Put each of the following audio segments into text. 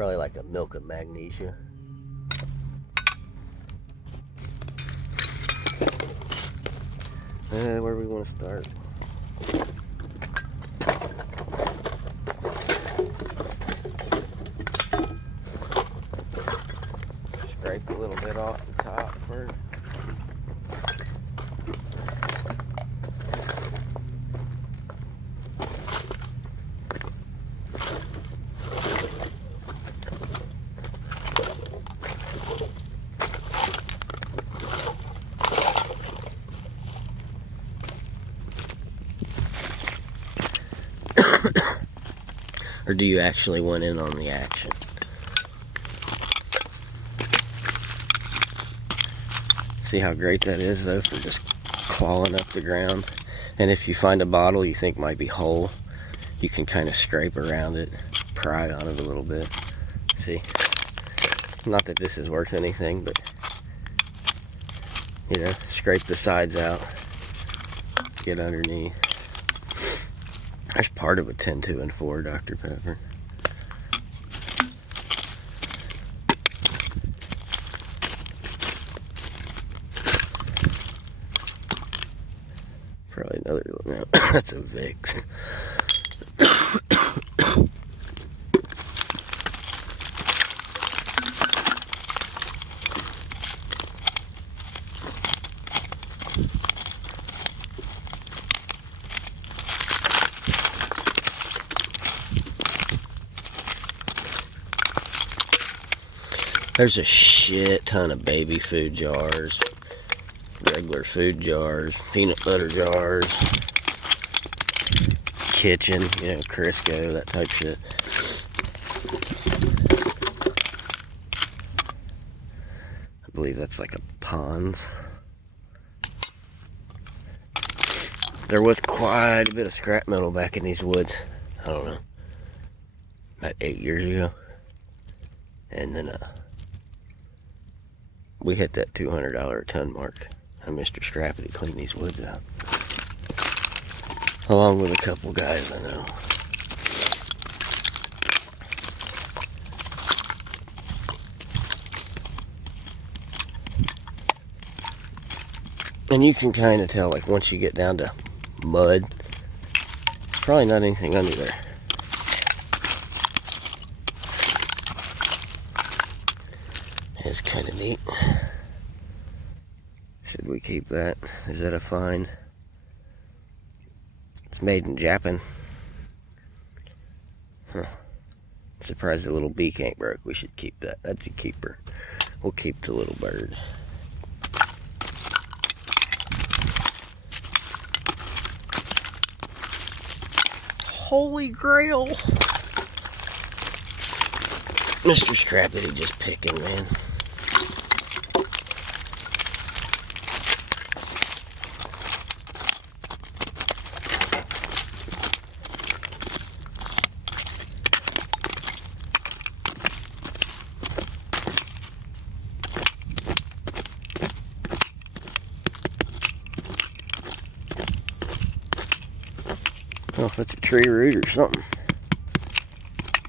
Probably like a milk of magnesia. Where do we want to start? Scrape a little bit off the top first. Or do you actually want in on the action? See how great that is though for just clawing up the ground. And if you find a bottle you think might be whole, you can kind of scrape around it, pry on it a little bit. See? Not that this is worth anything, but you know, scrape the sides out, get underneath. That's part of a 10, 2, and 4 Dr. Pepper. Probably another one now. That's a Vicks. There's a shit ton of baby food jars, regular food jars, peanut butter jars, kitchen, you know, Crisco, that type shit. I believe that's like a Pond's. There was quite a bit of scrap metal back in these woods. I don't know, about 8 years ago. And then, we hit that $200 a ton mark. And Mr. Scrappity cleaned these woods out. Along with a couple guys I know. And you can kind of tell, like, once you get down to mud, probably not anything under there. It's kind of neat. Should we keep that? Is that a fine? It's made in Japan. Huh. Surprised the little beak ain't broke. We should keep that. That's a keeper. We'll keep the little bird. Holy grail! Mr. Scrappity just picking, man. I don't know if it's a tree root or something.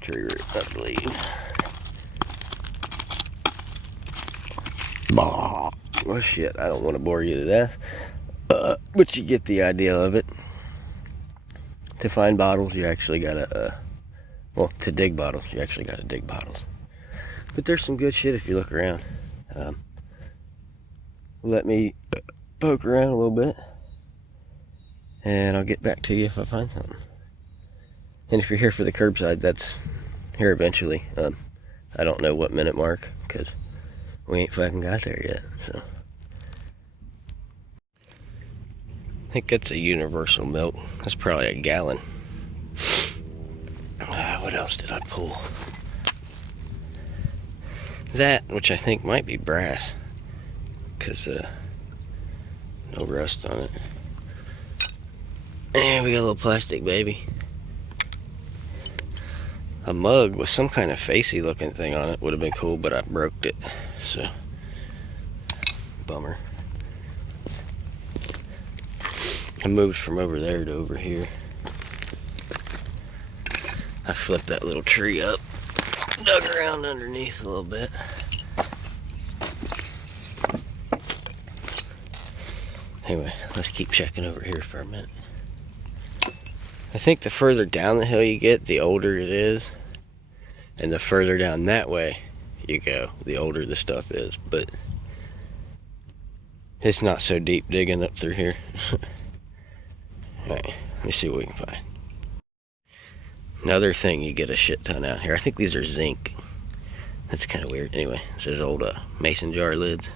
Tree root, I believe. Bah. Well, shit, I don't want to bore you to death. But you get the idea of it. To find bottles, you actually gotta, well, to dig bottles, you actually gotta dig bottles. But there's some good shit if you look around. Let me poke around a little bit. And I'll get back to you if I find something. And if you're here for the curbside, that's here eventually. I don't know what minute mark, because we ain't fucking got there yet, so. I think that's a universal milk. That's probably a gallon. What else did I pull? That, which I think might be brass, because no rust on it. And we got a little plastic baby. A mug with some kind of facey looking thing on it would have been cool, but I broke it, so bummer. I moved from over there to over here. I flipped that little tree up. dug around underneath a little bit. Anyway, let's keep checking over here for a minute. I think the further down the hill you get, the older it is. And the further down that way you go, the older the stuff is. But it's not so deep digging up through here. Alright, let me see what we can find. Another thing, you get a shit ton out here. I think these are zinc. That's kind of weird. Anyway, this is old mason jar lids.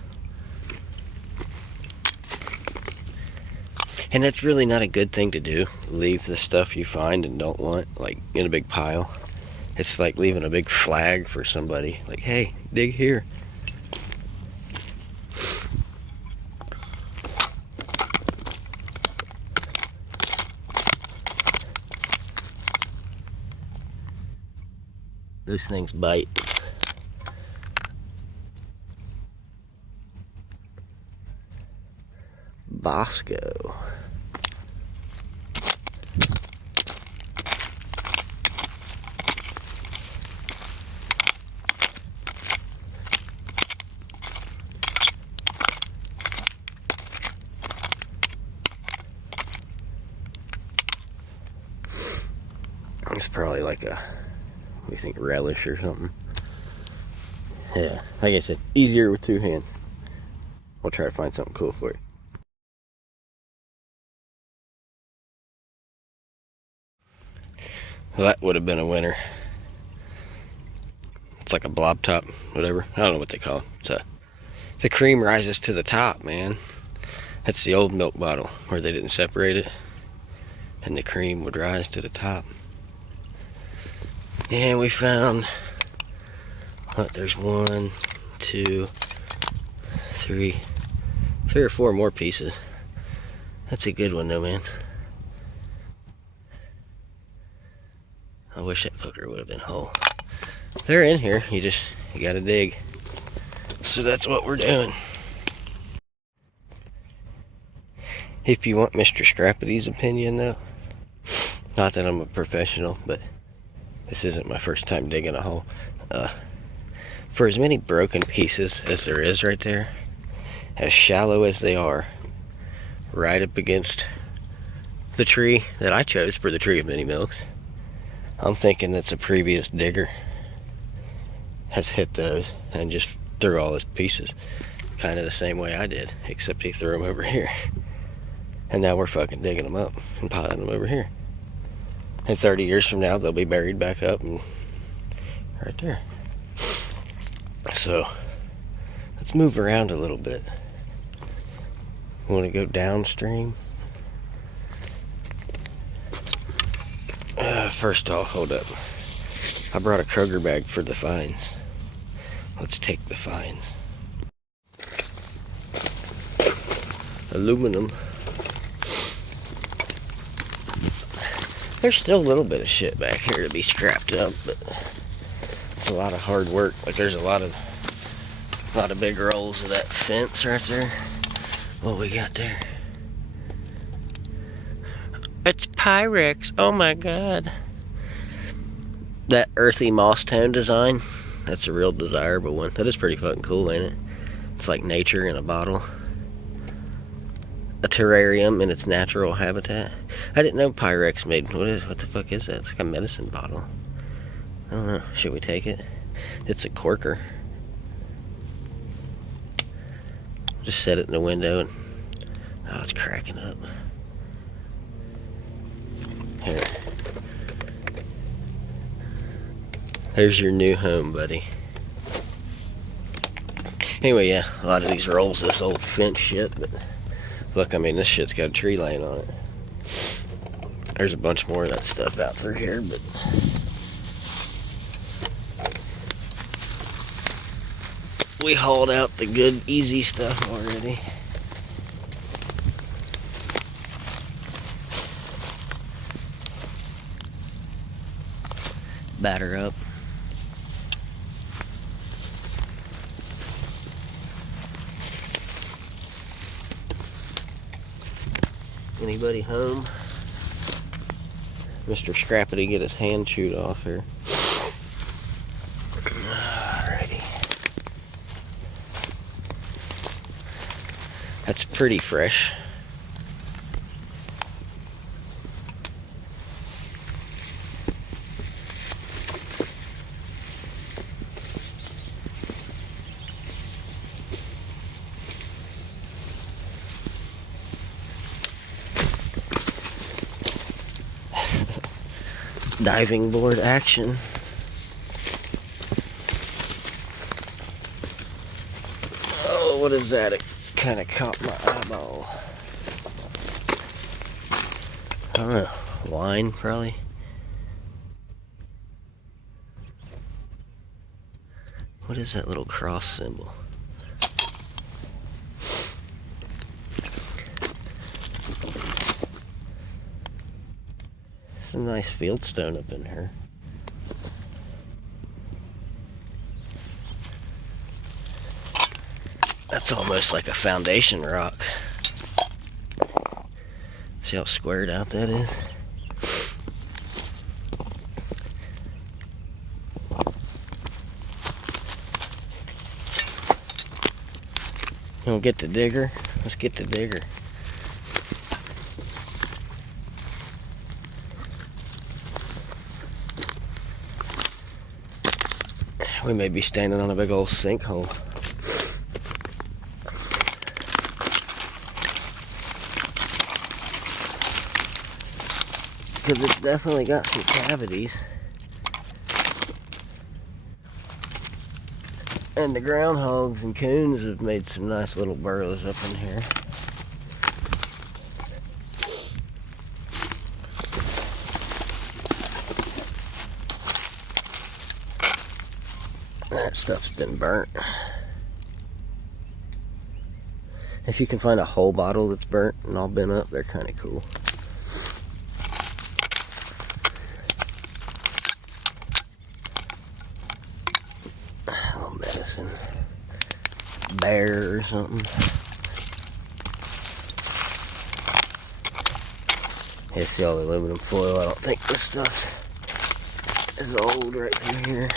And that's really not a good thing to do. Leave the stuff you find and don't want, like, in a big pile. It's like leaving a big flag for somebody. Like, hey, dig here. Those things bite. Bosco. It's probably like a, we think, relish or something. Yeah, like I said, easier with two hands. We'll try to find something cool for you. Well, that would have been a winner. It's like a blob top, whatever. I don't know what they call it. The cream rises to the top, man. That's the old milk bottle where they didn't separate it, and the cream would rise to the top. And we found, what, there's 1, 2, 3 or 4 more pieces. That's a good one though, man. I wish that fucker would have been whole. They're in here, you gotta dig. So that's what we're doing. If you want Mr. Scrappity's opinion though, not that I'm a professional, but this isn't my first time digging a hole. For as many broken pieces as there is right there, as shallow as they are, right up against the tree that I chose for the tree of many milks, I'm thinking that's a previous digger has hit those and just threw all his pieces. Kind of the same way I did, except he threw them over here. And now we're fucking digging them up and piling them over here. And 30 years from now, they'll be buried back up and right there. So, let's move around a little bit. Want to go downstream? First off, hold up. I brought a Kroger bag for the fines. Let's take the fines. Aluminum. There's still a little bit of shit back here to be scrapped up, but it's a lot of hard work. Like there's a lot of big rolls of that fence right there. What we got there? It's Pyrex. Oh my god. That earthy moss tone design, that's a real desirable one. That is pretty fucking cool, ain't it? It's like nature in a bottle. A terrarium in its natural habitat. I didn't know Pyrex made, what the fuck is that? It's like a medicine bottle. I don't know, should we take it? It's a corker. Just set it in the window and, oh, it's cracking up. Here. There's your new home, buddy. Anyway, yeah, a lot of these rolls, this old fence shit, but look, I mean, this shit's got a tree laying on it. There's a bunch more of that stuff out through here, but we hauled out the good, easy stuff already. Batter up. Anybody home? Mr. Scrappity get his hand chewed off here. Alrighty. That's pretty fresh. Diving board action. Oh, what is that? It kind of caught my eyeball. I don't know. Wine, probably. What is that little cross symbol? Some nice fieldstone up in here. That's almost like a foundation rock. See how squared out that is? You wanna get the digger? Let's get the digger. We may be standing on a big old sinkhole. Because it's definitely got some cavities. And the groundhogs and coons have made some nice little burrows up in here. That stuff's been burnt. If you can find a whole bottle that's burnt and all bent up, they're kind of cool. Oh, medicine. Bear or something. Yeah, see all the aluminum foil? I don't think this stuff is old right through here.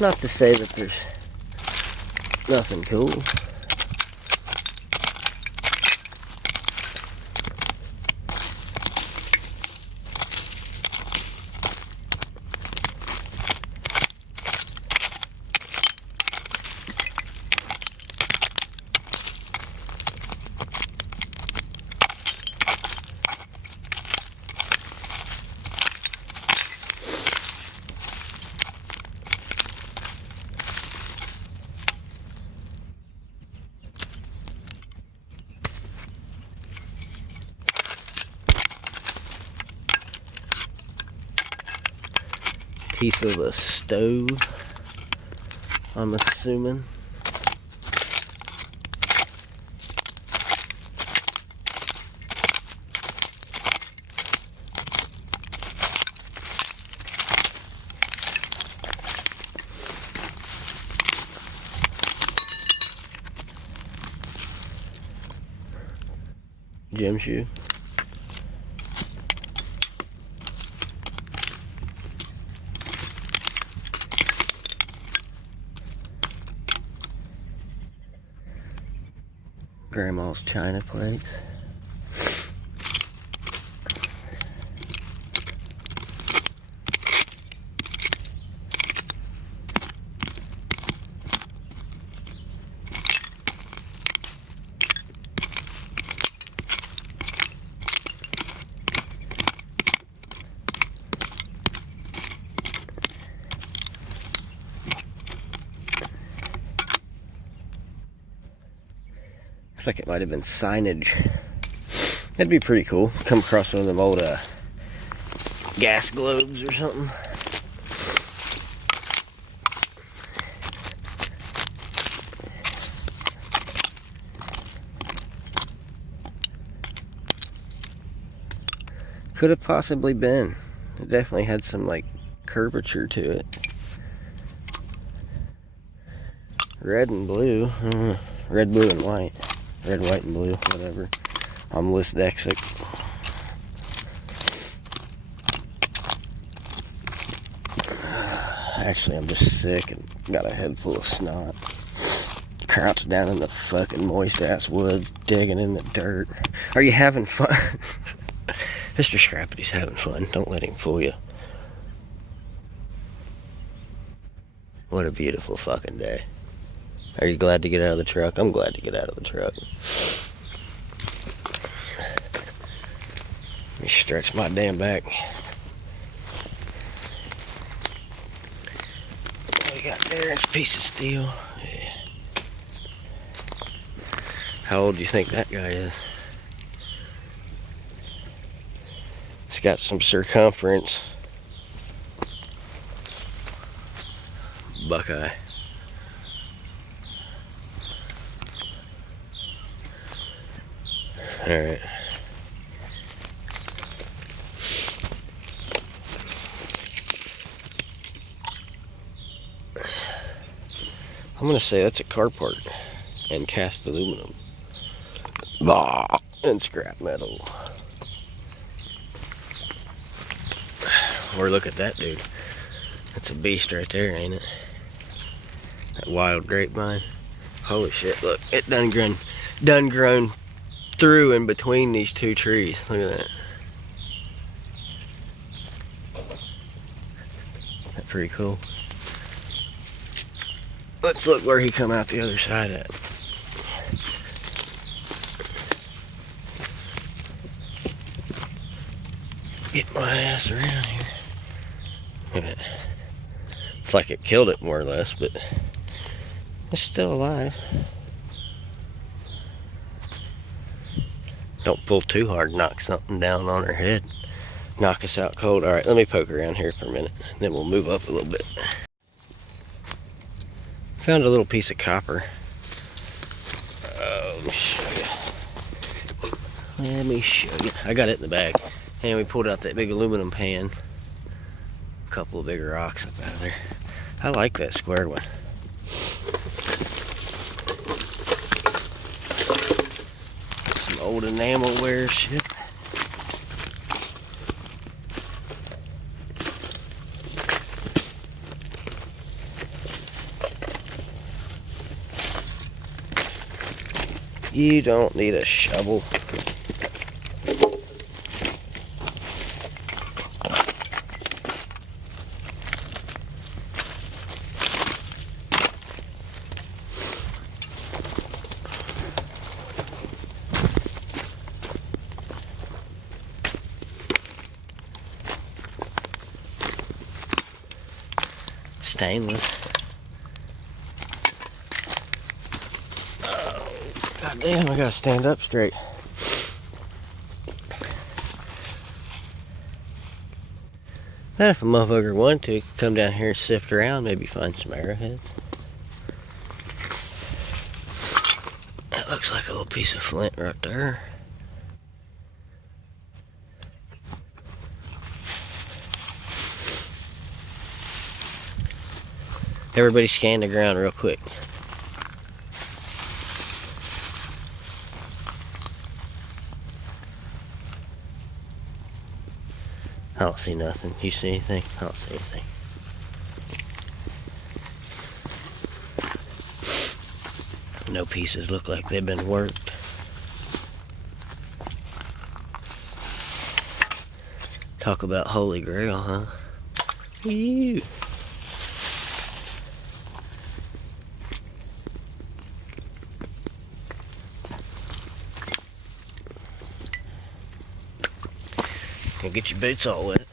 Not to say that there's nothing cool. Piece of a stove, I'm assuming. Gym shoe. Grandma's china plates. Looks like it might have been signage. That'd be pretty cool. Come across one of them old gas globes or something. Could have possibly been. It definitely had some like curvature to it. Red and blue. Red, blue, and white. Red, white, and blue, whatever. I'm dyslexic. Actually, I'm just sick and got a head full of snot. Crouched down in the fucking moist ass woods, digging in the dirt. Are you having fun? Mr. Scrappity's having fun. Don't let him fool you. What a beautiful fucking day. Are you glad to get out of the truck? I'm glad to get out of the truck. Let me stretch my damn back. What we got there? It's a piece of steel. Yeah. How old do you think that guy is? It's got some circumference. Buckeye. Alright. I'm gonna say that's a car part and cast aluminum. Bah, and scrap metal. Or look at that dude. That's a beast right there, ain't it? That wild grapevine. Holy shit, look, it done grown through and between these two trees. Look at that. That's pretty cool. Let's look where he come out the other side at. Get my ass around here. Look at that. It's like it killed it more or less, but it's still alive. Don't pull too hard, knock something down on her head. Knock us out cold. Alright, let me poke around here for a minute. Then we'll move up a little bit. Found a little piece of copper. Let me show you. Let me show you. I got it in the bag. And we pulled out that big aluminum pan. A couple of big rocks up out of there. I like that square one. Some old enamelware shit. You don't need a shovel. Stainless. Oh, god damn, I gotta stand up straight. But if a motherfucker wanted to, he could come down here and sift around, maybe find some arrowheads. That looks like a little piece of flint right there. Everybody scan the ground real quick. I don't see nothing. You see anything? I don't see anything. No pieces look like they've been worked. Talk about Holy Grail, huh? Ew. Get your boots all wet.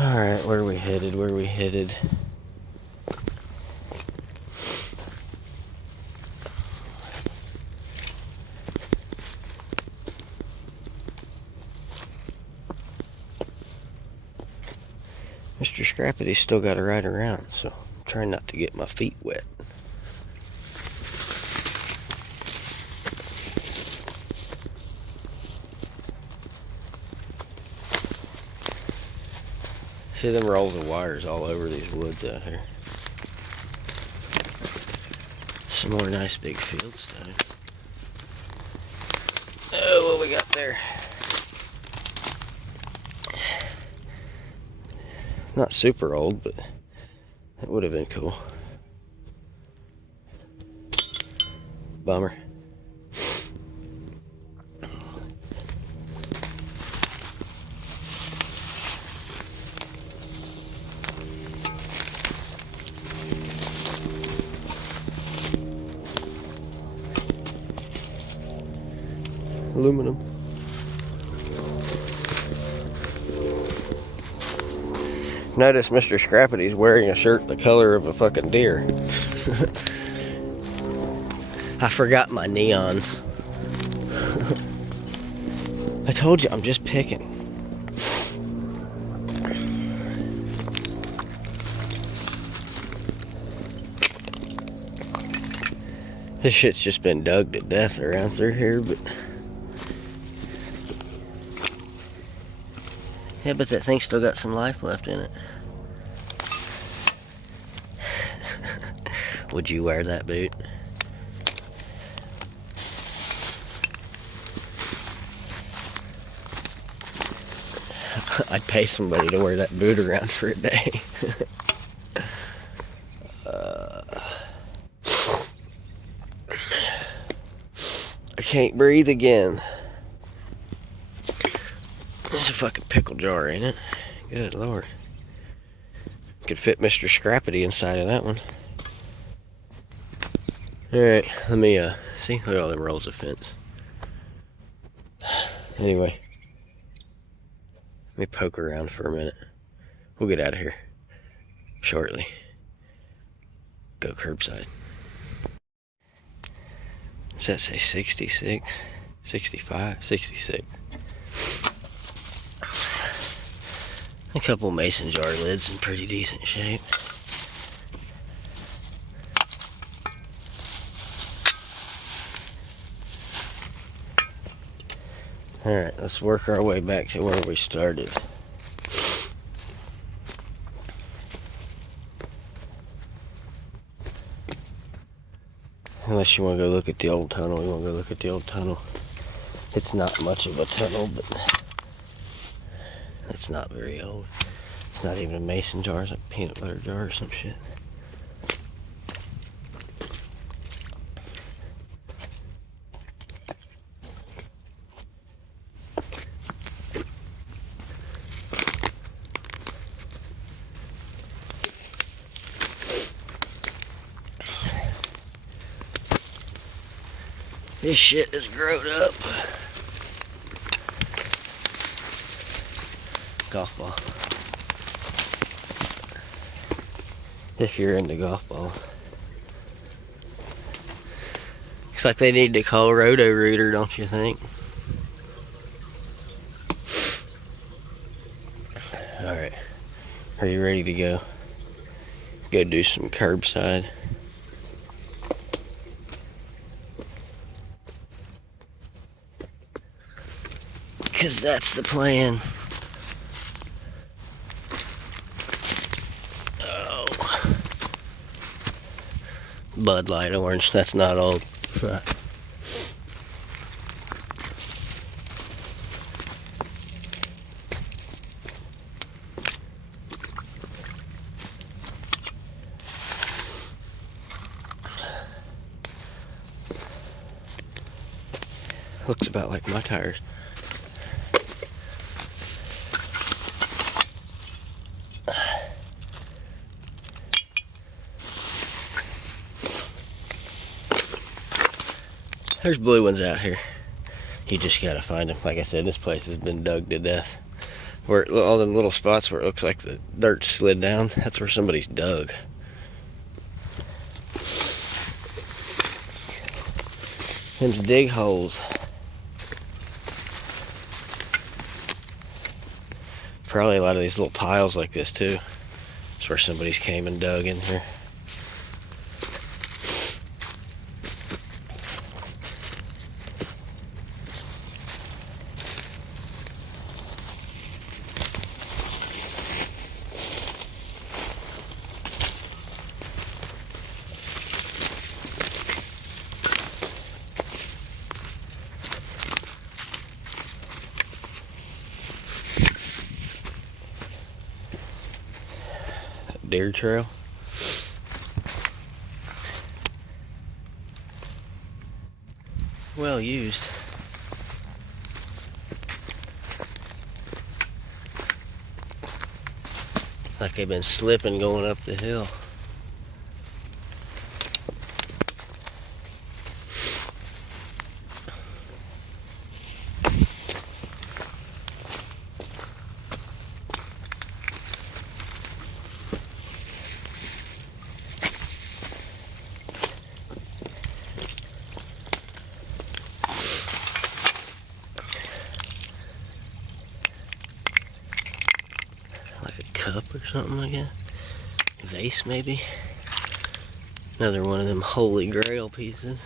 Alright, where are we headed? Where are we headed? Mr. Scrappity's still got to ride around, so I'm trying not to get my feet wet. See them rolls of wires all over these woods out here. Some more nice big fields down here. Oh, what we got there? Not super old, but that would have been cool. Bummer. Aluminum. Notice Mr. Scrappity's wearing a shirt the color of a fucking deer. I forgot my neons. I told you, I'm just picking. This shit's just been dug to death around through here, but... yeah, but that thing's still got some life left in it. Would you wear that boot? I'd pay somebody to wear that boot around for a day. I can't breathe again. There's a fucking pickle jar, ain't it? Good lord. Could fit Mr. Scrappity inside of that one. Alright, let me, see? Look at all them rolls of fence. Anyway. Let me poke around for a minute. We'll get out of here shortly. Go curbside. Does that say 66? 65? 66. A couple mason jar lids in pretty decent shape. Alright, let's work our way back to where we started. Unless you want to go look at the old tunnel, you want to go look at the old tunnel. It's not much of a tunnel, but it's not very old. It's not even a mason jar, it's like a peanut butter jar or some shit. This shit is grown up. Golf ball. If you're into golf balls. Looks like they need to call Roto-Rooter, don't you think? Alright. Are you ready to go? Go do some curbside. Because that's the plan. Oh. Bud Light orange, that's not old. Looks about like my tires. There's blue ones out here. You just gotta find them. Like I said, this place has been dug to death. Where all them little spots where it looks like the dirt slid down, that's where somebody's dug. Them's dig holes. Probably a lot of these little tiles like this too. That's where somebody's came and dug in here. deer trail. Well used. Like they've been slipping going up the hill. Like a cup or something like that. A vase maybe. Another one of them holy grail pieces.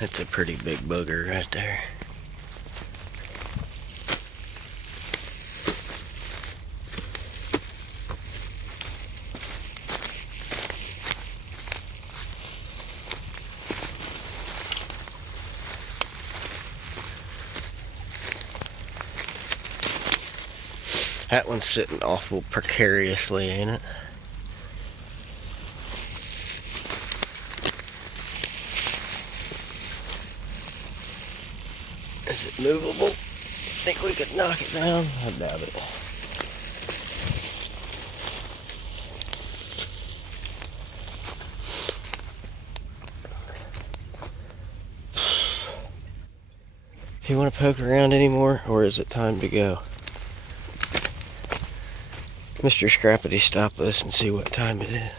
That's a pretty big booger right there. That one's sitting awful precariously, ain't it? Is it movable? Think we could knock it down? I doubt it. You want to poke around anymore, or is it time to go? Mr. Scrappity, stop this and see what time it is.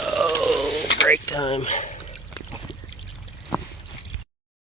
Oh, break time.